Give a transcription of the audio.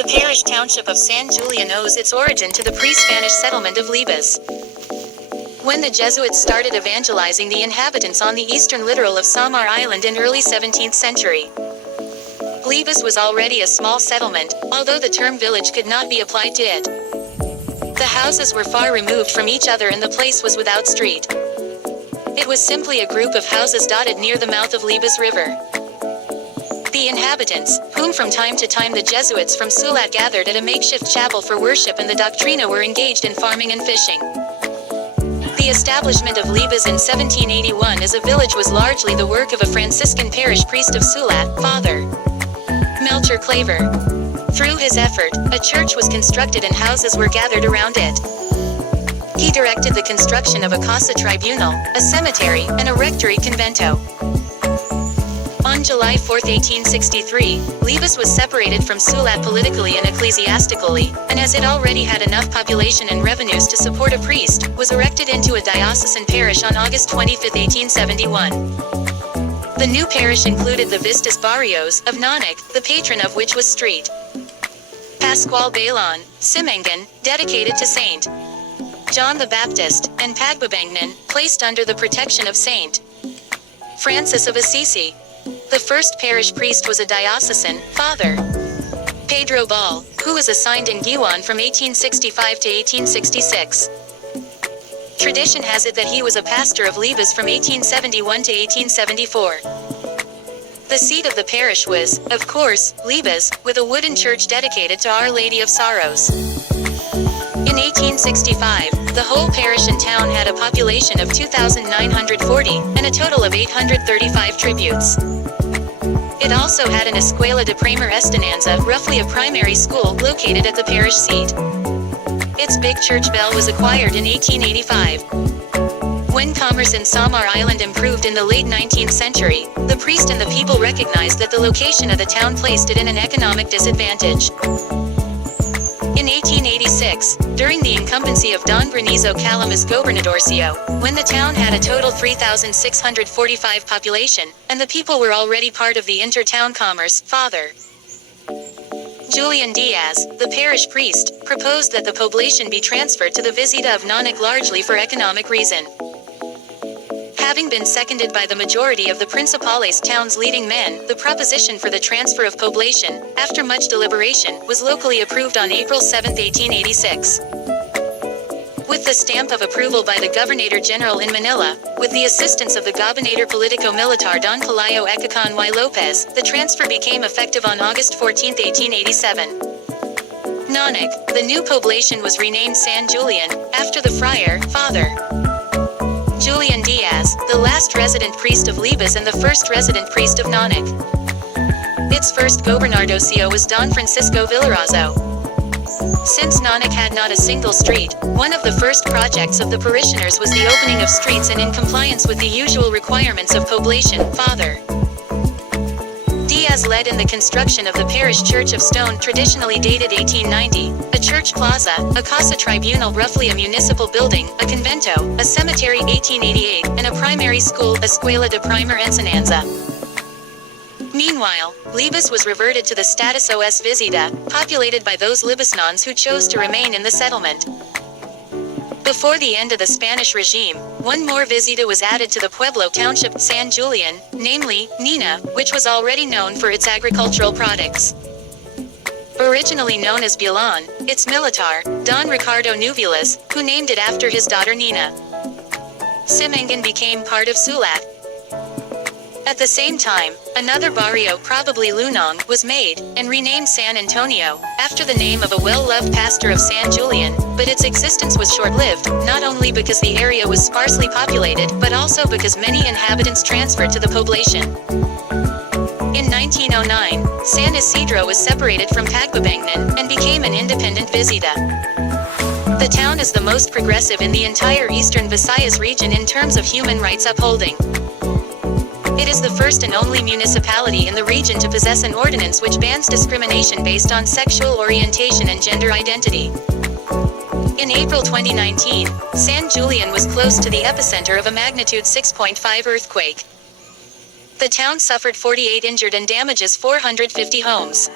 The parish township of San Julian owes its origin to the pre-Spanish settlement of Libas. When the Jesuits started evangelizing the inhabitants on the eastern littoral of Samar Island in early 17th century. Libas was already a small settlement, although the term village could not be applied to it. The houses were far removed from each other and the place was without street. It was simply a group of houses dotted near the mouth of Libas River. The inhabitants, whom from time to time the Jesuits from Sulat gathered at a makeshift chapel for worship and the doctrina, were engaged in farming and fishing. The establishment of Libas in 1781 as a village was largely the work of a Franciscan parish priest of Sulat, Father Melcher Claver. Through his effort, a church was constructed and houses were gathered around it. He directed the construction of a casa tribunal, a cemetery, and a rectory convento. On July 4, 1863, Libas was separated from Sulat politically and ecclesiastically, and as it already had enough population and revenues to support a priest, was erected into a diocesan parish on August 25, 1871. The new parish included the Vistas Barrios of Nanak, the patron of which was St. Pascual Bayan, Simangan, dedicated to St. John the Baptist, and Pagbabangnan, placed under the protection of St. Francis of Assisi. The first parish priest was a diocesan, Father Pedro Ball, who was assigned in Guijuan from 1865 to 1866. Tradition has it that he was a pastor of Libas from 1871 to 1874. The seat of the parish was, of course, Libas, with a wooden church dedicated to Our Lady of Sorrows. In 1865, the whole parish and town had a population of 2,940, and a total of 835 tributes. It also had an Escuela de Primer Estananza, roughly a primary school, located at the parish seat. Its big church bell was acquired in 1885. When commerce in Samar Island improved in the late 19th century, the priest and the people recognized that the location of the town placed it in an economic disadvantage. In 1886, during the incumbency of Don Granizo Calamas Gobernadorcio, when the town had a total 3,645 population, and the people were already part of the inter-town commerce, Father Julian Diaz, the parish priest, proposed that the poblacion be transferred to the Visita of Nanak largely for economic reason. Having been seconded by the majority of the Principales town's leading men, the proposition for the transfer of poblacion, after much deliberation, was locally approved on April 7, 1886. With the stamp of approval by the Governor General in Manila, with the assistance of the Gobernador Politico-Militar Don Pelayo Ecacan y Lopez, the transfer became effective on August 14, 1887. Nanak, the new poblacion, was renamed San Julian, after the friar, Father Julian Diaz, the last resident priest of Libas and the first resident priest of Nanak. Its first gobernadorcio was Don Francisco Villarazo. Since Nanak had not a single street, one of the first projects of the parishioners was the opening of streets, and in compliance with the usual requirements of poblacion, Father Diaz led in the construction of the parish church of stone, traditionally dated 1890, a church plaza, a casa tribunal, roughly a municipal building, a convento, a cemetery 1888, and a primary school, Escuela de Primer Enseñanza. Meanwhile, Libas was reverted to the status os visita, populated by those Libasnons who chose to remain in the settlement. Before the end of the Spanish regime, one more visita was added to the Pueblo township, San Julian, namely, Nina, which was already known for its agricultural products. Originally known as Bulan, its militar, Don Ricardo Nuvulas, who named it after his daughter Nina. Simangan became part of Sulat. At the same time, another barrio, probably Lunong, was made, and renamed San Antonio, after the name of a well-loved pastor of San Julian, but its existence was short-lived, not only because the area was sparsely populated, but also because many inhabitants transferred to the poblacion. In 1909, San Isidro was separated from Pagbabangnan, and became an independent visita. The town is the most progressive in the entire eastern Visayas region in terms of human rights upholding. It is the first and only municipality in the region to possess an ordinance which bans discrimination based on sexual orientation and gender identity. In April 2019, San Julian was close to the epicenter of a magnitude 6.5 earthquake. The town suffered 48 injured and damages 450 homes.